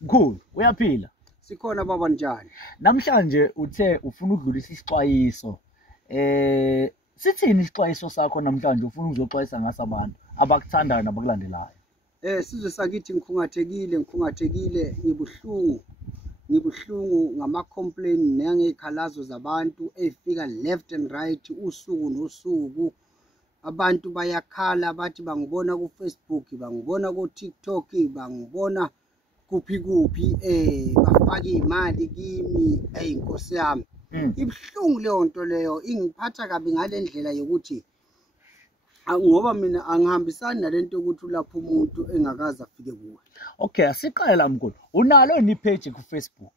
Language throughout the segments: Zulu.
Mkhulu, uyaphila? Sikhona baba njani? Namhlanje uthe ufuna ukudlulisa isixwayiso. Sithini isixwayiso sakho namhlanje ufuna ukuzoxwayisa ngaso abantu abakuthandayo nabakulandelayo? Sizwe sakithi ngikhungathekile, ngibuhlungu ngama-complaint nangezikhalazo zabantu ezifika left and right usuku nosuku. Abantu bayakhala bathi bangibona ku-Facebook, bangibona ku-TikTok, bangibona kuphi bafaka imali kimi. Nkosi yami, ibuhlungu leyo nto leyo, ingiphatha kabi ngale ndlela yokuthi ngoba mina angihambisani nalento ukuthi ulapha umuntu engakaze afike kuwe. Okay, asiqale la mkhulu. Unalo ni page ku-Facebook?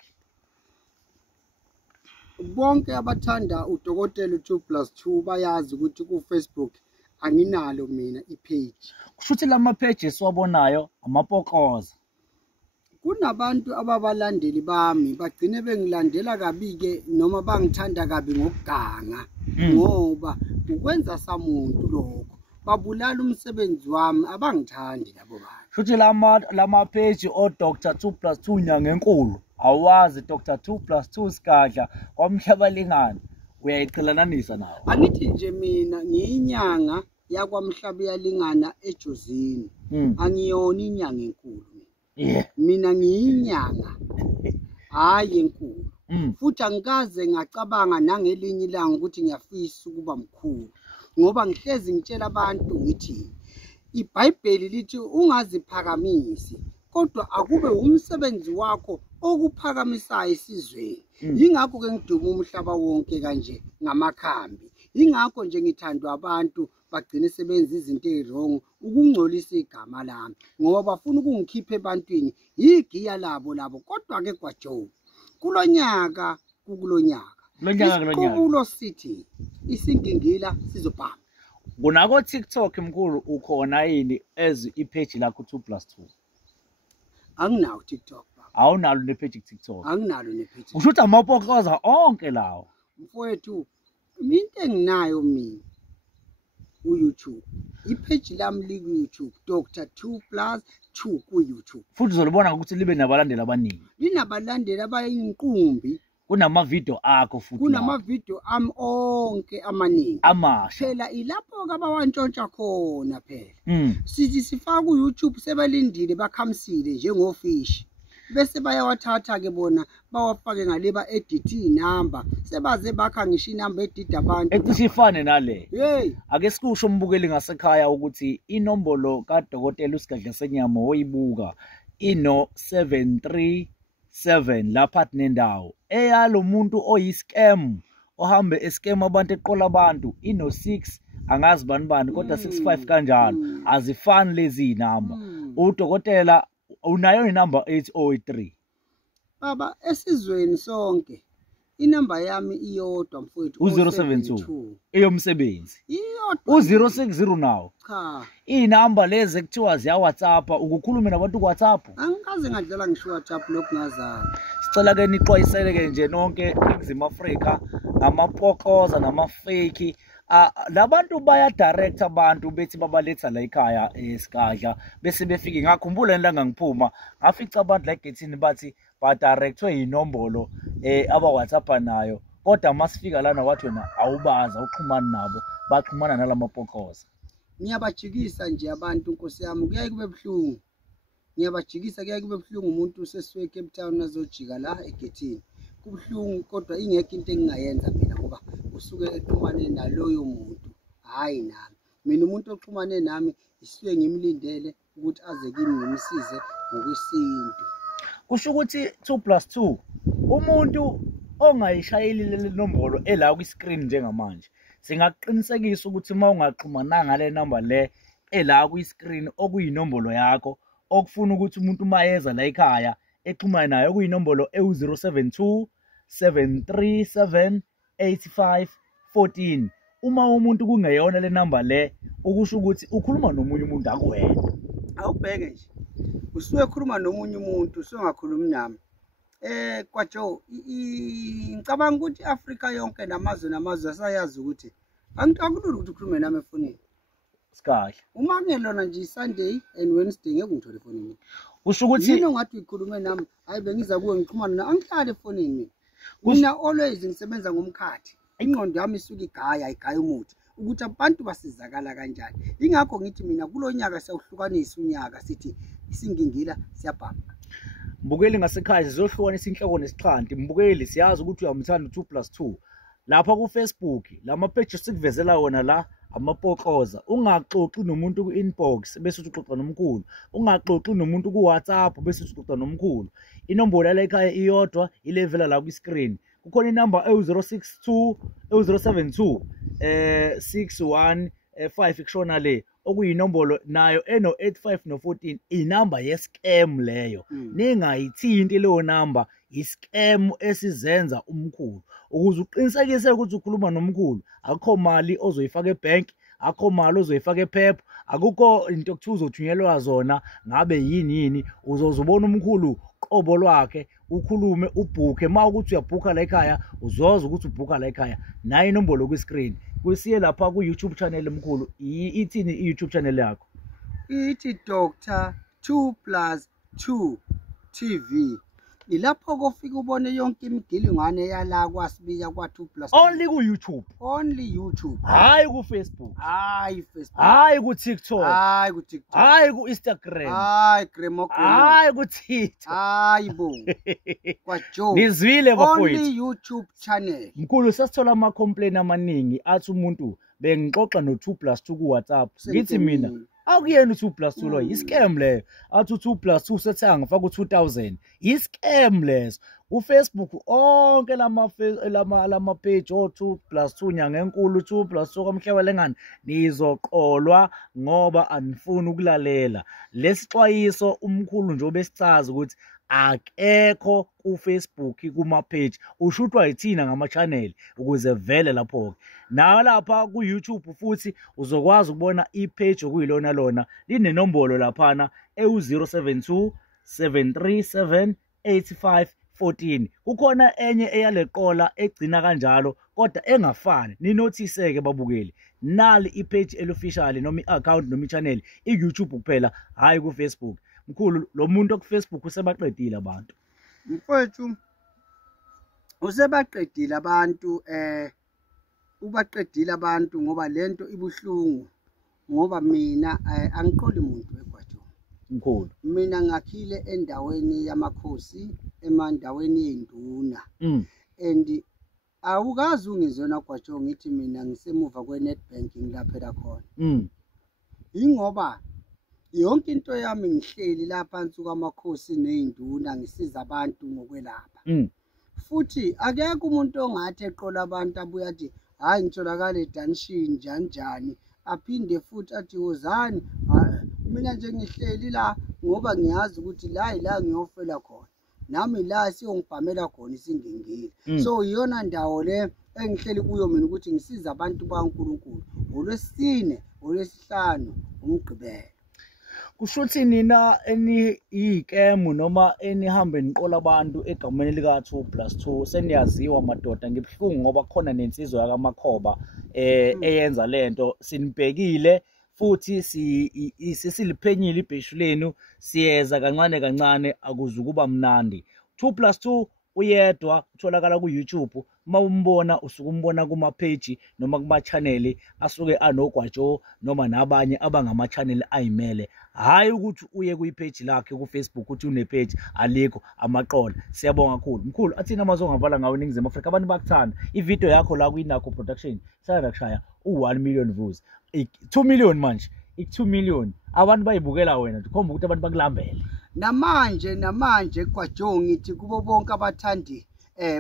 Bonke abathanda udokotela u2+2 bayazi ukuthi ku-Facebook anginalo mina i-page. Kusho ukuthi lama page siwabonayo amapokoza. Kunabantu ababalandeli bami bagcine bengilandela kabi-ke noma bangithanda kabi ngokuganga, ngoba ukwenza samuntu lokho, babulala umsebenzi wami, abangithandi labo bantu. Kusho ukuthi lama page o Dr. 2+2 nyanga enkulu awazi Dr. 2+2 Sigadla kwaMhlabalingana uyayiqhelananisa nawo. Angithi nje mina ngiyinyanga yakwamhlaba iyalingana ejozini, angiyona inyanga enkulu. Mina ngiyinyanga hayi enkulu, futhi angikaze ngacabanga nangelinye ilanga ukuthi ngiyafisa ukuba mkhulu, ngoba ngihlezi ngitshela abantu ngithi iBhayibheli lithi ungaziphakamisi, kodwa akube umsebenzi wakho okuphakamisayo esizweni. Yingakho ke ngiduma umhlaba wonke kanje ngamakhambi. Yingakho nje ngithandwa abantu bagcine sebenza izinto ezirong ukungcolisa igama lami, ngoba bafuna ukungikhipha ebantwini igiya labo. Kodwa ke kwaJoe kulonyaka isiqubulo sithi isingingila sizobhama. Kunako TikTok mkhulu ukhona yini as ipage lakho 2+2? Anginawo TikTok baba. Awunalo nepage TikTok? Anginalo nepage. Usho ukuthi amapokoza onke lawo. Mfowethu, into enginayo mina uYouTube. Ipage lami liku-YouTube, Dr. 2+2 ku-YouTube. Futhi uzolibona ukuthi libe nabalandeli abaningi. Linabalandeli abayinqumbi. Kunamavideo akho futhi. Kunamavideo ami onke amaningi. Amasha. Phela ilapho ke abawantshontsha khona phela. Sithi sifaka ku-YouTube sebelindile bakhamisile njengofishi. Bese bayawathatha ke bona bawafake ngale ba-edit inamba, sebaze bakha ngisho inamba edida abantu ecisifane nale. Hey, ake sikusho umbukeli ngasekhaya ukuthi inombolo kaDokotela uSigadla Senyama oyibuka ino 737 lapha nendawo. Eyalo muntu oyiscam ohambe escam abantu eqola abantu ino 6 angazi bani kodwa 65 kanjalo. Azifani lezi inamba. Udokotela unayo inamba 8083. Baba, esizweni sonke inamba yami iyodwa mfowethu, u072 eyomsebenzi. Iyodwa. U060 nawo. Cha. Inamba lezi ekuthiwa ziya WhatsApp, ukukhuluma nabantu ku WhatsApp. Angikaze ngadlala ngisho WhatsApp lokho ngazana. Sicela ke nixwayisele nje nonke eNingizimu Afrika ngamapokoza namafake. Labantu baya direct abantu bethi babaletha la ekhaya eSigadla bese befike. Ngakhumbula nilanga ngiphuma ngafica abantu la egethini bathi ba directwe inombolo aba WhatsApp nayo, kodwa masifika lana wathi wena awubaza uxhumana nabo, baxhumana nalamapokoza. Ngiyabajikisa nje abantu Nkosi yami, kuyaye kube buhlungu. Ngiyabajikisa, kuyaye kube buhlungu umuntu usesuke eCape Town azojika la egethini. Kubuhlungu, kodwa ingekho into engingayenza mina ngoba usuke exhumane naloyo muntu, hayi nami. Mina umuntu oxhumane nami isuke ngimlindele ukuthi aze kimi ngimsize ngokwesintu. Kusho ukuthi 2+2 umuntu ongayishayeli le nombolo ela ku screen njengamanje, singakuqinisekisa ukuthi uma ungaxhumana ngale number le ela ku screen okuyinombolo yakho, okufuna ukuthi umuntu mayeza la ekhaya exhumane nayo kuyinombolo e072 737 8514. Uma umuntu kungeyona le number le, ukusho ukuthi ukhuluma nomunye umuntu akuwena. Awubheke nje, usuke ekhuluma nomunye umuntu usungakhulumi nami. KwaJoe, ngicabanga ukuthi iAfrika yonke namazwe asayazi ukuthi angikulula ukuthi ukhulume nami efonini. Sigadla. Uma kungelona nje iSunday and Wednesday ngeke ngithole efonini. Kusho ukuthi yini ongathi uyikhulume nami hayi bengiza kuwe ngixhumana na angihlale efonini mina always ngisebenza ngomkhathi ingqondo yami isuka igaya umuthi ukuthi abantu basizakala kanjani ingakho ngithi mina kulonyaka siyawuhlukanisa unyaka sithi isingingila siyabhamba mbukeli ngasekhaya sizohlukanisa inhloko nesixhanti mbukeli siyazi ukuthi uyamthanda 2+2 lapha ku Facebook lama page sikuvezela wona la amapokoza ungaxoxi nomuntu ku inbox bese uxoxa nomkhulu ungaxoxi nomuntu ku WhatsApp bese uxoxa nomkhulu inombolo la ekhaya iyodwa ilevela la ku screen kukhona inamba 062 072 61 kushona le okuyinombolo nayo eno 85 no 14 inamba ye-scam leyo ningayithinti leyo namba i-scam esizenza umkhulu ukuze uqinisekise ukuthi ukhuluma nomkhulu akho mali ozoyifaka ebank akho mali ozoyifaka ephepha akukho into okuthiwa uzothunyelwa zona ngabe yini uzozubona umkhulu qobo lwakhe ukhulume ubhuke mawukuthi uyabhuka la ekhaya uzoza ukuthi ubhuka la ekhaya nayo inombolo ku screen kusiye lapha ku YouTube channel emkhulu ithini i YouTube channel yakho ithi Dr 2+2 TV ilapho kofika ubone yonke imigilingwane yala kwasibiya kwa 2+2 only ku YouTube hayi ku Facebook hayi ku TikTok hayi ku Instagram hayi ku Twitter hayi bo kwa Joe nizwile bafowethu only YouTube channel mkhulu sasithola ama complaint amaningi athi umuntu bengixoxa no 2+2 ku WhatsApp ngithi mina akuyena 2+2 lo iscam leyo athi 2+2 sethanga ngifaka u2000 iscam leso ku Facebook onke lama page 2+2 nyanga enkulu 2+2 kwamhlabelengane nizoqolwa ngoba anifuni ukulalela lesixwayiso umkhulu nje obesichaza ukuthi akekho ku Facebook kuma page ushuthwa yithina ngama channel ukuze vele lapho nawe lapha ku YouTube futhi uzokwazi ukubona ipage okuyilona lona linenombolo laphana e072 737 8514 kukhona enye eyaleqola egcina kanjalo kodwa engafani ninothiseke babukeli nali ipage elofficial noma iaccount noma ichannel iYouTube kuphela hayi ku Facebook mkhulu lo muntu ku Facebook usebaqedile abantu mfowethu usebaqedile abantu ubaqedile abantu ngoba lento ibuhlungu ngoba mina angiqoli umuntu eGwajo mkhulu mina ngakhile endaweni yamakhosi emandaweni enduna and awukazi ungizona Gwajo ngithi mina ngisemuva kweNetbank ngilaphela khona ingoba yonke into yami ngihleli lapha phansi kwamakhosi nezinduna ngisiza abantu ngokwelapha futhi akekho umuntu ongathi eqola abantu abuya athi hayi ngitholakala eDanshin njani aphinde futhi athi wozani mina nje ngihleli la ngoba ngiyazi ukuthi la ngiyofela khona nami la siyongibhamela khona isingingile so iyona ndawo le engihleli kuyo mina ukuthi ngisiza abantu baNkulunkulu ngolwesine olwesihlanu umgqibelo kushuthi nina iyikemu noma enihambe niqola abantu egameni lika 2+2 seniyaziwa madoda ngibhlungu ngoba khona nensizwa yakaMakhoba eyenza lento sinibhekile futhi sisiliphenyile ibheshu lenu siyeza kancane akuzukuba mnandi 2+2 uyedwa utholakala ku YouTube mawumbona usukumbona kuma page noma kuma channel asuke anoGwajo noma nabanye abangama channel ayimele hayi ukuthi uye ku page lakhe ku Facebook uthi une page alikho amaqola siyabonga kakhulu mkhulu athina amazongavala ngawe eNingizimu Afrika abantu bakuthanda ivideo yakho la ku Inakho Production sala kushaya u1 million views 2 million manje 2 million abantu bayibukela wena kukhomba ukuthi abantu bakulambele namanje Gwajo ngithi kubo bonke abathandi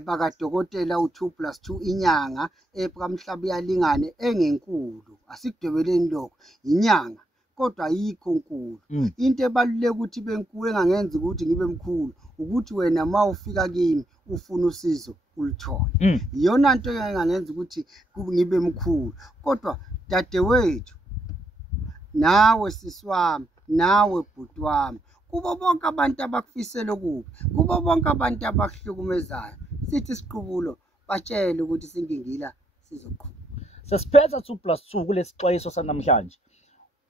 bakadokotela u2+2 inyanga ekamhlaba yalingane engenkulu asikudebeleni lokho inyanga kodwa ayikho nkulu into ebaluleke ukuthi benkulu engangenza ukuthi ngibe mkhulu ukuthi wena mawufika kimi ufuna usizo ulithole iyona nto engangenza ukuthi ngibe mkhulu kodwa dadewethu nawe siswami nawe bhuti wami kubo bonke abantu abakufisela kubi kubo bonke abantu abakuhlukumezayo sithi siqubulo batshele ukuthi singingila sizoqhubeka sesiphetha 2+2 kulesixwayiso sanamhlanje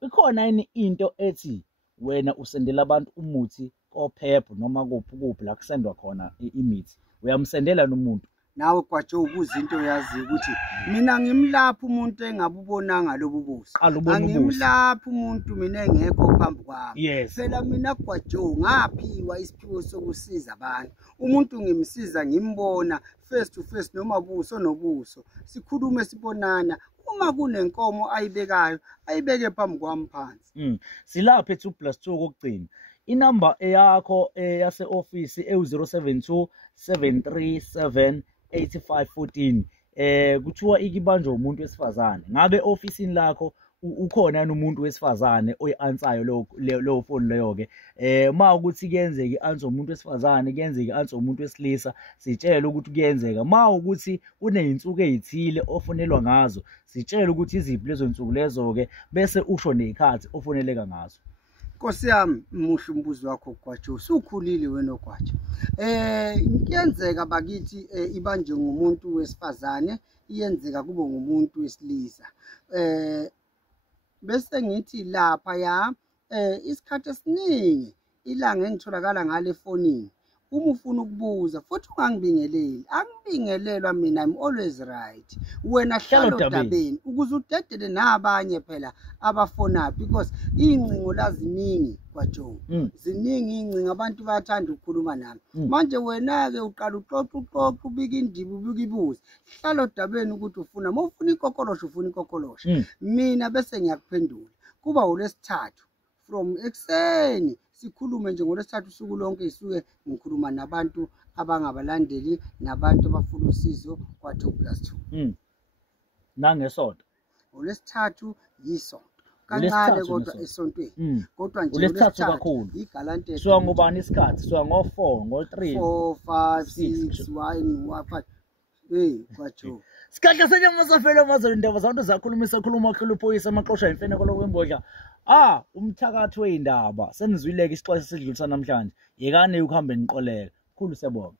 ikhona yini into ethi wena usendela abantu umuthi ko-PEP noma kuphi la kusendwa khona imithi uyamsendela nomuntu nawe kwaJoe ubuza into yazi ukuthi mina ngimlapha umuntu engabubonanga lobu buso angimlapha umuntu mina engekho phambi kwami phela mina kwaJoe ngaphiwa isiphiwo sokusiza abantu umuntu ngimsiza ngimbona face to face noma buso nobuso sikhulume sibonana uma kunenkomo ayibekayo ayibeke phambi kwami phansi silapha 2+2 kokugcina inamba yakho yase-ofisi ewu-072 737 8514 kuthiwa ikibanjwa umuntu wesifazane ngabe ofisini lakho ukhona yini umuntu wesifazane oyi-ansayo leyo phone leyo-ke ma ukuthi kuyenzeka i-answer umuntu wesifazane kuyenzeka i-answer umuntu wesilisa sitshele ukuthi kuyenzeka ma ukuthi kuney'nsuku ey'thile ofonelwa ngazo sitshele ukuthi iziphi lezo nsuku lezo-ke bese usho ney'khathi ofoneleka ngazo. Nkosi yami muhle umbuzo wakho kwaJoe usukhulile wena kwaJoe kuyenzeka bakithi ibanjwe ngumuntu wesifazane iyenzeka kube ngumuntu wesilisa bese ngithi lapha ya isikhathi esiningi ilanga engitholakala ngale fonini uma ufuna ukubuza futhi ungangibingeleli angibingelelwa mina I'm always right wena hlalo dabeni ukuze udedele nabanye phela abafona because ingcingo laziningi kwaJoe ziningi ingcingo abantu bayathanda ukukhuluma nami manje wena ke uqala uxoxa ubika indiba ubika ibuzi hlalo dabeni ukuthi ufuna mawufuna ikokolosho ufuna ikokolosho mina bese ngiyakuphendula kuba uLesithathu from ekseni sikhulume nje ngoLesithathu usuku lonke isuke ngikhuluma nabantu abangabalandeli nabantu abafuna usizo kwa2+2 nangesonto uLesithathu yisonto kancane kodwa esontweni kodwa nje uLesithathu kakhulu igalante suka ngobani isikhathi suka ngo4 ngo3 4 5 6 1 kwaJoe Sikhathi senyama safela amazolo indaba zabantu zakhuluma khuluphoyisa amaqosha imfeneko lokwembodla umthakathi weindaba senizwileke isixwayiso esidlulisa namhlanje yekane ukuhambe niqoleka khulu siyabonga.